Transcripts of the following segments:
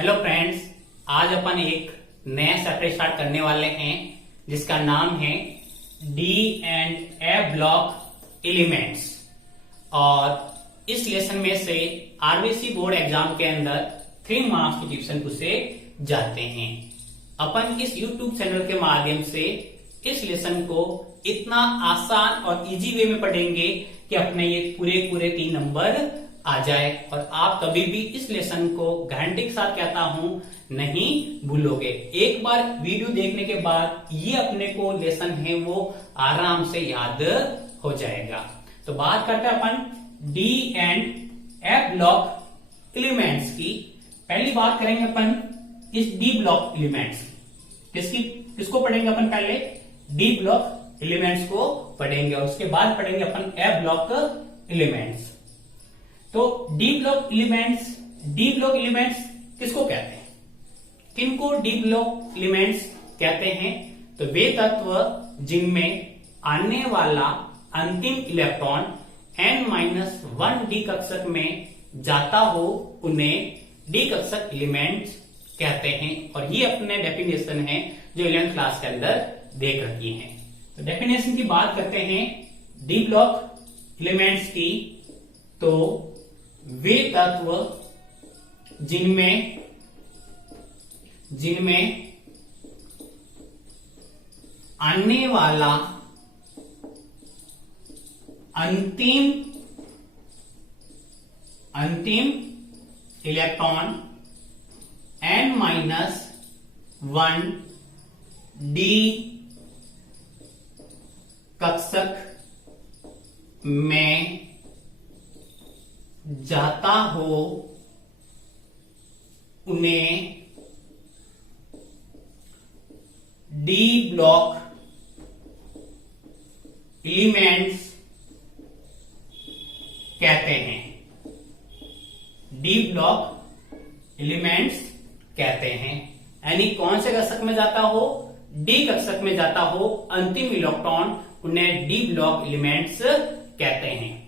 Hello friends, आज अपन एक नया चैप्टर स्टार्ट करने वाले हैं जिसका नाम है D and F block elements. और इस लेसन में से आरबीसी बोर्ड एग्जाम के अंदर 3 मार्क्स के क्वेश्चन पूछे जाते हैं। अपन इस यूट्यूब चैनल के माध्यम से इस लेसन को इतना आसान और इजी वे में पढ़ेंगे कि अपने ये पूरे 3 नंबर आ जाए और आप कभी भी इस लेसन को गारंटी के साथ कहता हूं नहीं भूलोगे। एक बार वीडियो देखने के बाद ये अपने को लेसन है वो आराम से याद हो जाएगा। तो बात करते हैं अपन D and F block elements की। पहली बात करेंगे अपन इस डी ब्लॉक एलिमेंट्स किसको पढ़ेंगे अपन पहले डी ब्लॉक एलिमेंट्स को पढ़ेंगे और उसके बाद पढ़ेंगे अपन एफ ब्लॉक एलिमेंट्स। तो डी ब्लॉक एलिमेंट्स किसको कहते हैं, किनको डी ब्लॉक एलिमेंट्स कहते हैं? तो वे तत्व जिनमें आने वाला अंतिम इलेक्ट्रॉन n-1 डी कक्षक में जाता हो उन्हें डी कक्षक एलिमेंट्स कहते हैं। और ये अपने डेफिनेशन है जो 11th क्लास के अंदर देख रखी है। तो डेफिनेशन की बात करते हैं डी ब्लॉक एलिमेंट्स की। तो वे तत्व जिनमें आने वाला अंतिम इलेक्ट्रॉन n-1 डी कक्षक में जाता हो उन्हें डी ब्लॉक एलिमेंट्स कहते हैं। डी ब्लॉक एलिमेंट्स कहते हैं यानी कौन से कक्षक में जाता हो, डी कक्षक में जाता हो अंतिम इलेक्ट्रॉन उन्हें डी ब्लॉक एलिमेंट्स कहते हैं।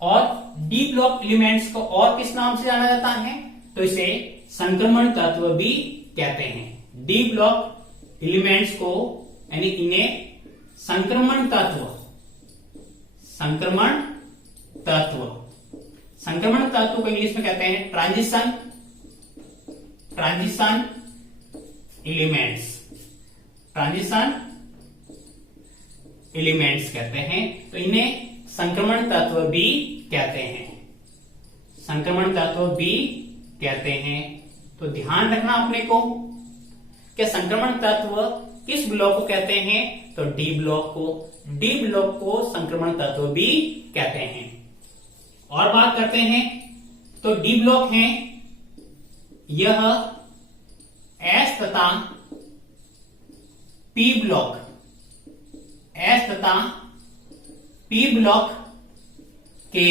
और डी ब्लॉक एलिमेंट्स को और किस नाम से जाना जाता है? तो इसे संक्रमण तत्व भी कहते हैं। डी ब्लॉक एलिमेंट्स को यानी इन्हें संक्रमण तत्व को इंग्लिश में कहते हैं ट्रांजिशन एलिमेंट्स कहते हैं। तो इन्हें संक्रमण तत्व भी कहते हैं। तो ध्यान रखना अपने को कि संक्रमण तत्व किस ब्लॉक को कहते हैं? तो डी ब्लॉक को संक्रमण तत्व भी कहते हैं। और बात करते हैं तो डी ब्लॉक है यह एस तथा पी ब्लॉक के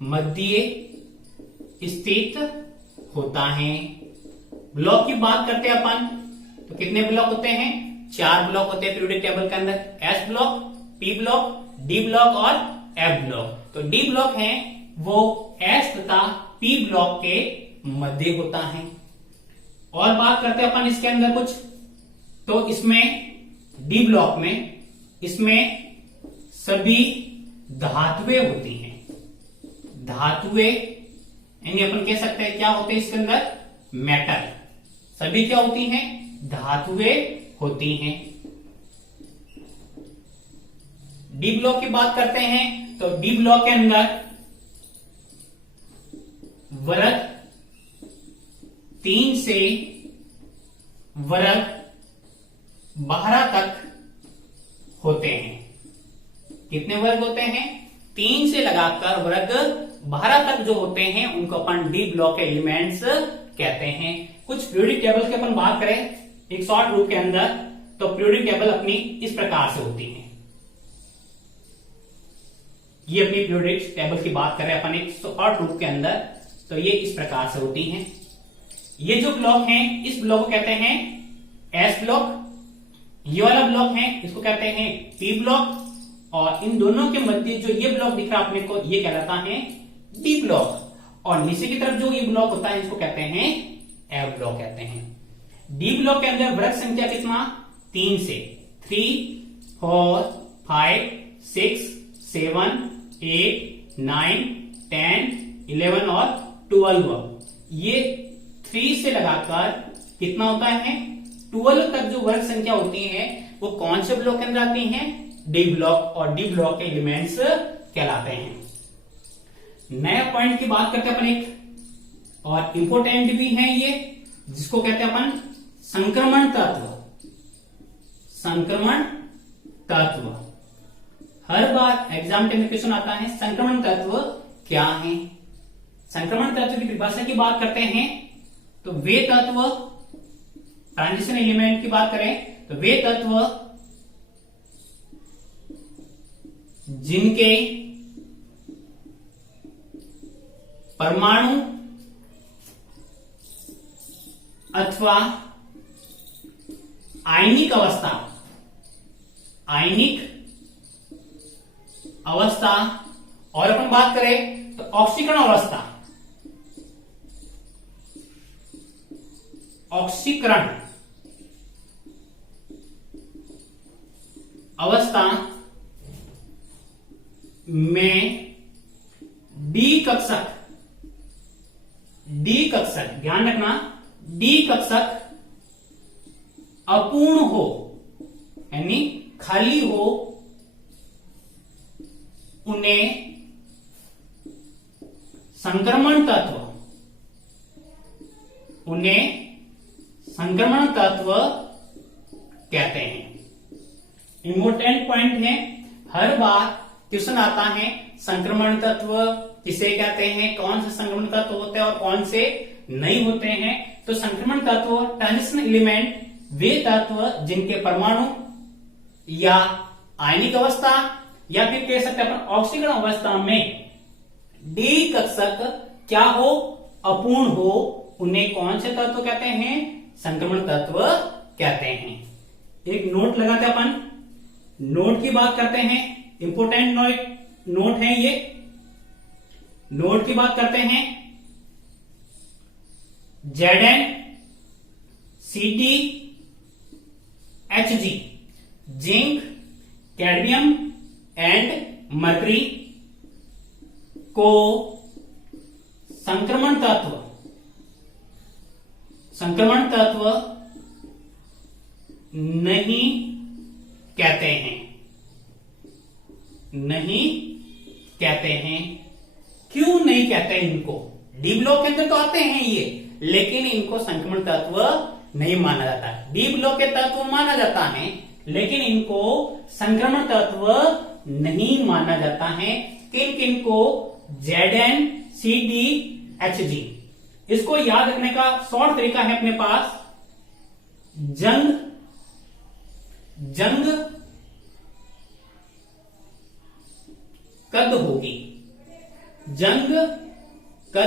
मध्य स्थित होता है। ब्लॉक की बात करते हैं अपन तो कितने ब्लॉक होते हैं? 4 ब्लॉक होते हैं पीरियोडिक टेबल के अंदर, S block, P block, D block और एफ ब्लॉक। तो डी ब्लॉक है वो एस तथा पी ब्लॉक के मध्य होता है। और बात करते हैं अपन इसके अंदर कुछ, तो इसमें डी ब्लॉक में इसमें सभी धातुएं होती हैं। धातुएं यानी अपन कह सकते हैं क्या होते हैं इसके अंदर? मेटल। सभी क्या होती हैं? धातुएं होती हैं। डी ब्लॉक की बात करते हैं तो डी ब्लॉक के अंदर वर्ग 3 से वर्ग 12 तक होते हैं। कितने वर्ग होते हैं? 3 से लगाकर वर्ग 12 तक जो होते हैं उनको अपन डी ब्लॉक एलिमेंट्स कहते हैं। कुछ पीरियोडिक टेबल की अपन बात करें एक शॉर्ट रूप के अंदर, तो पीरियोडिक टेबल अपनी इस प्रकार से होती है। ये अपनी पीरियोडिक टेबल की बात करें अपन एक शॉर्ट रूप के अंदर, तो ये इस प्रकार से होती हैं। ये जो ब्लॉक है इस ब्लॉक को कहते हैं एस ब्लॉक। ये वाला ब्लॉक है इसको कहते हैं पी ब्लॉक। और इन दोनों के मध्य जो ये ब्लॉक दिख रहा है अपने को ये कहलाता है डी ब्लॉक। और नीचे की तरफ जो ये ब्लॉक होता है इसको कहते हैं एफ ब्लॉक कहते हैं। डी ब्लॉक के अंदर वर्ग संख्या कितना 3 से 3 4 5 6 7 8 9 10 11 और 12 ये 3 से लगाकर कितना होता है 12 तक जो वर्ग संख्या होती है वो कौन से ब्लॉक के अंदर आती हैं डी ब्लॉक और डी ब्लॉक के एलिमेंट्स कहलाते हैं। नया पॉइंट की बात करते हैं अपन एक और इंपोर्टेंट भी है ये जिसको कहते हैं अपन संक्रमण तत्व। संक्रमण तत्व हर बार एग्जाम में क्वेश्चन आता है संक्रमण तत्व क्या है। संक्रमण तत्व की परिभाषा की बात करते हैं तो वे तत्व ट्रांजिशन एलिमेंट की बात करें तो वे तत्व जिनके परमाणु अथवा आयनिक अवस्था और अपन बात करें तो ऑक्सीकरण अवस्था में डी कक्षक ध्यान रखना डी कक्षक अपूर्ण हो यानी खाली हो उन्हें संक्रमण तत्व कहते हैं। इंपोर्टेंट पॉइंट है हर बार क्वेश्चन आता है संक्रमण तत्व किसे कहते हैं कौन से संक्रमण तत्व होते हैं और कौन से नहीं होते हैं। तो संक्रमण तत्व ट्रांजिशन एलिमेंट वे तत्व जिनके परमाणु या आयनिक अवस्था या फिर कह सकते हैं अपन ऑक्सीकरण अवस्था में डी कक्षक क्या हो अपूर्ण हो उन्हें कौन से तत्व कहते हैं संक्रमण तत्व कहते हैं। एक नोट लगाते अपन नोट की बात करते हैं इंपोर्टेंट नोट है ये नोट की बात करते हैं Zn Cd Hg zinc cadmium and mercury को संक्रमण तत्व नहीं कहते हैं। क्यों नहीं कहते हैं इनको डी ब्लॉक के अंदर तो आते हैं ये लेकिन इनको संक्रमण तत्व नहीं माना जाता। डी ब्लॉक के तत्व माना जाता है लेकिन इनको संक्रमण तत्व नहीं माना जाता है। किन को Zn Cd Hg इसको याद रखने का शॉर्ट तरीका है अपने पास जंग कद होगी जंग का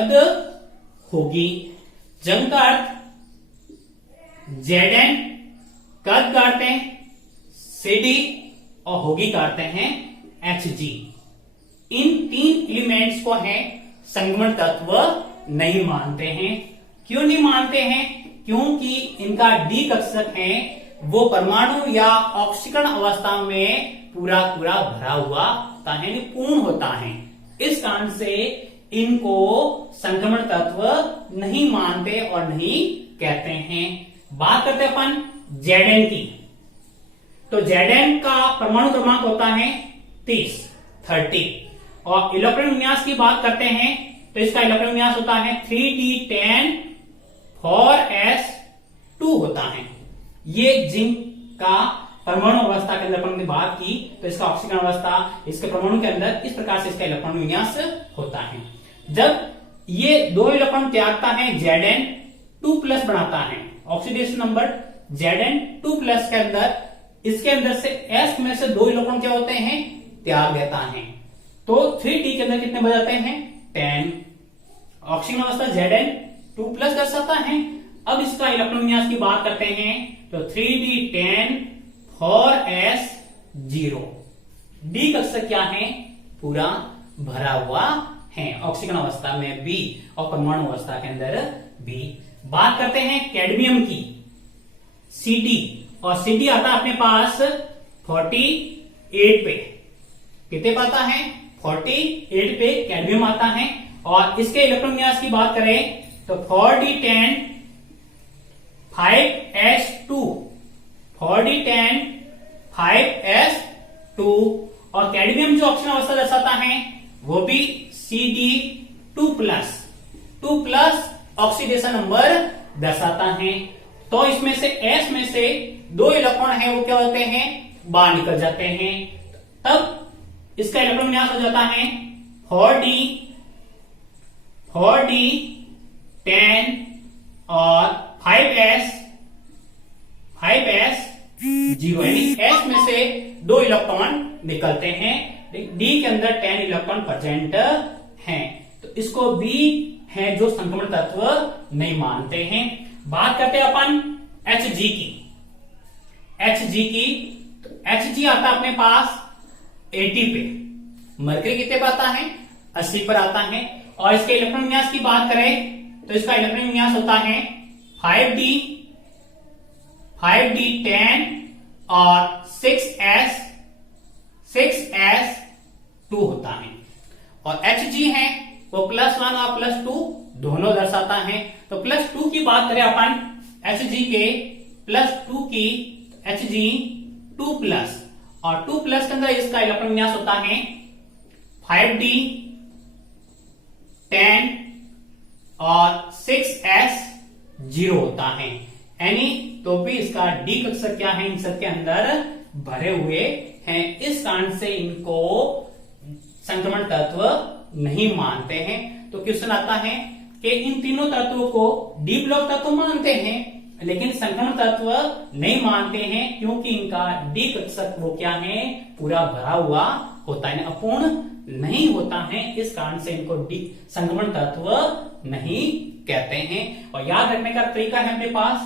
अर्थ Zn कद काटते हैं Cd और होगी काटते हैं Hg। इन 3 एलिमेंट्स को है संक्रमण तत्व नहीं मानते हैं। क्यों नहीं मानते हैं क्योंकि इनका डी कक्षक है वो परमाणु या ऑक्सीकरण अवस्था में पूरा भरा हुआ होता है यानी पूर्ण होता है। इस कारण से इनको संक्रमण तत्व नहीं मानते और नहीं कहते हैं। बात करते हैं अपन Zn की तो Zn का परमाणु क्रमांक होता है 30 और इलेक्ट्रॉन विन्यास की बात करते हैं तो इसका इलेक्ट्रॉन विन्यास होता है 3d10 4s2 होता है। ये जिंक का परमाणु अवस्था के अंदर अपन ने बात की तो इसका ऑक्सीकरण अवस्था इसके परमाणु के अंदर इस प्रकार से इसका इलेक्ट्रॉन विन्यास होता है। जब ये 2 इलेक्ट्रॉन त्यागता है Zn 2+ बनाता है ऑक्सीडेशन नंबर Zn 2+ के अंदर इसके अंदर से s में से 2 इलेक्ट्रॉन क्या होते हैं त्याग देता है तो 3d के अंदर कितने बजाते हैं 10 ऑक्सीजन अवस्था Zn 2+ दर्शाता है। अब इसका इलेक्ट्रॉन विन्यास की बात करते हैं तो 3d10 4s0 डी कक्षक क्या है पूरा भरा हुआ हैं, ऑक्सीकरण अवस्था में बी और परमाणु अवस्था के अंदर बी। बात करते हैं कैडमियम की, Cd, और Cd आता है अपने पास 48 पे। कितने पे आता है? 48 पे कैडमियम आता है। और इसके इलेक्ट्रॉन विन्यास की बात करें तो 4d10 5s2, 4d10 5s2। और कैडमियम जो ऑक्सीजन अवस्था दर्शाता है वो भी Cd2+, 2+ ऑक्सीडेशन नंबर दर्शाता है। तो इसमें से S में से 2 इलेक्ट्रॉन है वो क्या होते हैं? बाहर निकल जाते हैं। तब इसका इलेक्ट्रॉन विन्यास हो जाता है 4d10 और 5s0, यानी S में से 2 इलेक्ट्रॉन निकलते हैं, D के अंदर 10 इलेक्ट्रॉन प्रेजेंट हैं। तो इसको भी है जो संक्रमण तत्व नहीं मानते हैं। बात करते हैं अपन Hg की, तो Hg आता है अपने पास 80 पे, मरकरी कितने पर आता है? 80 पर आता है। और इसके इलेक्ट्रॉन विन्यास की बात करें तो इसका इलेक्ट्रॉन विन्यास होता है 5d10 और 6s2 होता है। और Hg है वो +1 और +2 दोनों दर्शाता है। तो +2 की बात करें अपन Hg के, +2 की Hg2+, और 2+ के अंदर इसका इलेक्ट्रॉन विन्यास होता है 5d10 और 6s0 होता है। यानी तो भी इसका डी कक्षक क्या है? इन सब के अंदर भरे हुए हैं। इस कारण से इनको संक्रमण तत्व नहीं मानते हैं। तो क्वेश्चन आता है कि इन तीनों तत्वों को डी ब्लॉक तत्व मानते हैं लेकिन संक्रमण तत्व नहीं मानते हैं, क्योंकि इनका डी कक्षक वो क्या है? पूरा भरा हुआ होता है, अपूर्ण नहीं होता है। इस कारण से इनको डी संक्रमण तत्व नहीं कहते हैं। और याद रखने का तरीका है अपने पास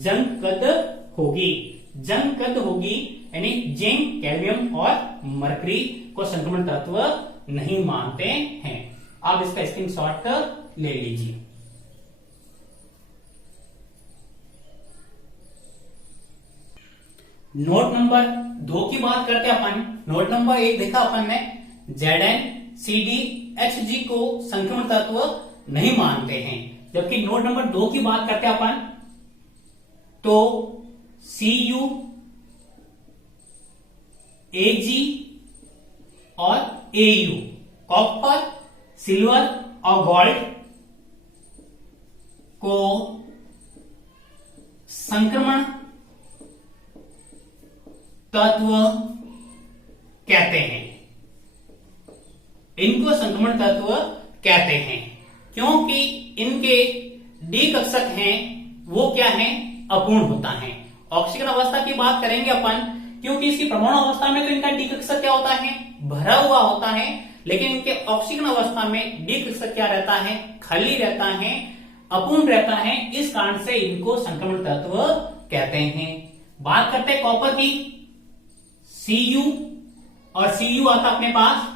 जंग कद होगी, यानी जिंक, कैडमियम और मरकरी को संक्रमण तत्व नहीं मानते हैं। आप इसका स्क्रीनशॉट ले लीजिए। नोट नंबर 2 की बात करते हैं अपन। नोट नंबर 1 देखा अपन ने, Zn, Cd, Hg को संक्रमण तत्व नहीं मानते हैं। जबकि नोट नंबर 2 की बात करते हैं अपन तो Cu, Ag और Au, कॉपर, सिल्वर और गोल्ड को संक्रमण तत्व कहते हैं। इनको संक्रमण तत्व कहते हैं क्योंकि इनके डी कक्षक हैं वो क्या है? अपूर्ण होता है। ऑक्सीजन अवस्था की बात करेंगे अपन, क्योंकि इसकी परमाणु अवस्था में तो इनका डी कक्षक क्या होता है? भरा हुआ होता है, लेकिन इनके ऑक्सीजन अवस्था में डी कक्षक क्या रहता है? खाली रहता है, अपूर्ण रहता है। इस कारण से इनको संक्रमण तत्व कहते हैं। बात करते हैं कॉपर की, Cu, और Cu आता अपने पास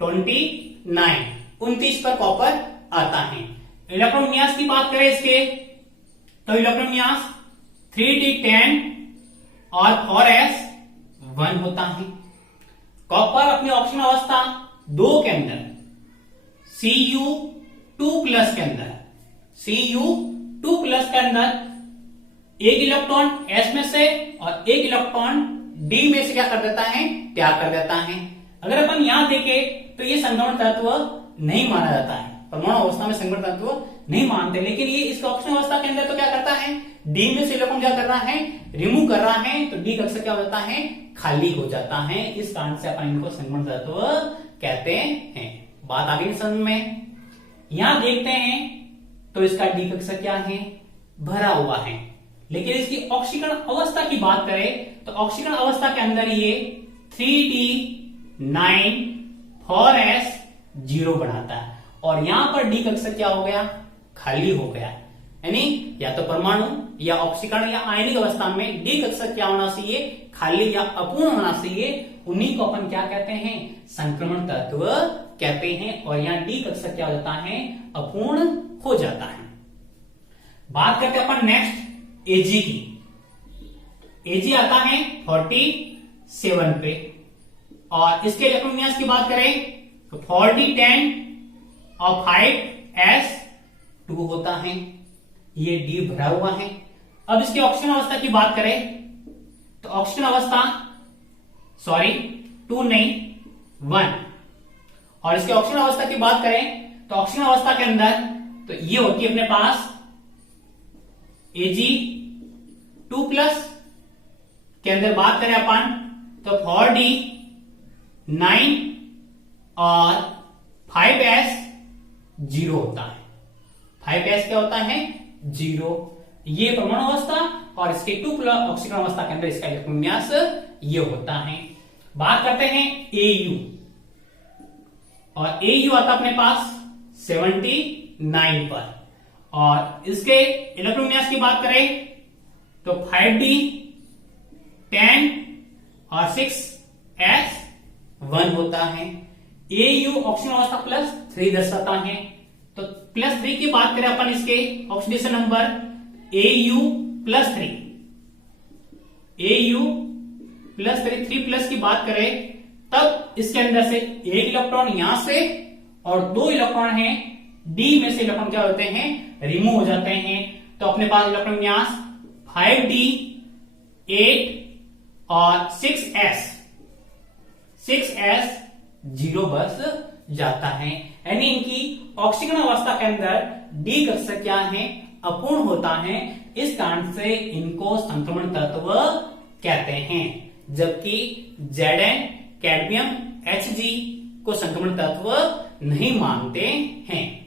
29 पर कॉपर आता है। इलेक्ट्रॉन विन्यास की बात करें इसके तो इलेक्ट्रॉन विन्यास 3d10 और 4s1 होता है। कॉपर अपनी ऑक्सीजन अवस्था 2 के अंदर, Cu2+ के अंदर, Cu2+ के अंदर एक इलेक्ट्रॉन S में से और एक इलेक्ट्रॉन D में से क्या कर देता है? त्याग कर देता है। अगर अपन यहां देखें तो ये संक्रमण तत्व नहीं माना जाता है, परमाणु अवस्था में संक्रमण तत्व नहीं मानते, लेकिन ये इस ऑक्सीजन अवस्था के अंदर तो क्या करता है? डी में से इलेक्ट्रॉन क्या कर रहा है? रिमूव कर रहा है, तो डी कक्षक क्या हो जाता है? खाली हो जाता है। इस कारण से अपन इनको संक्रमण तत्व कहते हैं। बात आगे समझ में, यहां देखते हैं तो इसका डी कक्षक क्या है? भरा हुआ है। लेकिन इसकी ऑक्सीकरण अवस्था की बात करें तो ऑक्सीकरण अवस्था के अंदर ये 3d9 4s0 बनाता है, और यहां पर डी कक्षक क्या हो गया? खाली हो गया। यानी या तो परमाणु या ऑक्सीकरण या आयनिक अवस्था में डी कक्षक क्या होना चाहिए? खाली या अपूर्ण होना चाहिए। उन्हीं को अपन क्या कहते हैं? संक्रमण तत्व कहते हैं और यहाँ डी कक्षक क्या हो जाता है, अपूर्ण हो जाता है। बात करते हैं अपन नेक्स्ट एजी की। एजी आता है 47 पे और इसके इलेक्ट्रॉन विन्यास की बात करें तो 40 10 और 5s2 होता है। ये डी भरा हुआ है। अब इसके ऑक्सीजन अवस्था की बात करें तो ऑक्सीजन अवस्था 2 नहीं 1, और इसके ऑक्सीजन अवस्था की बात करें तो ऑक्सीजन अवस्था के अंदर तो ये होती है अपने पास Ag2+ के अंदर बात करें अपन तो 4D 9 और 5s 0 होता है। 5s क्या होता है, 0। ये परमाणु अवस्था और इसके 2+ ऑक्सीजन अवस्था के अंदर इसका इलेक्ट्रॉन विन्यास ये होता है। बात करते हैं Au, और Au आता अपने पास 79 पर और इसके इलेक्ट्रॉन विन्यास की बात करें तो 5D 10 और 6s1 होता है। Au ऑक्सीजन अवस्था +3 दर्शाता है। तो +3 की बात करें अपन इसके ऑक्सीडेशन नंबर Au+3, Au+3 3+ की बात करें तब इसके अंदर से एक इलेक्ट्रॉन यहां से और 2 इलेक्ट्रॉन हैं डी में से इलेक्ट्रॉन क्या होते हैं, रिमूव हो जाते हैं। तो अपने पास इलेक्ट्रॉन विन्यास 5D 8 और 6s 0 बस जाता है। यानी इनकी ऑक्सीजन अवस्था के अंदर डी कक्षक क्या है, अपूर्ण होता है। इस कारण से इनको संक्रमण तत्व कहते हैं, जबकि Zn कैडमियम Hg को संक्रमण तत्व नहीं मानते हैं।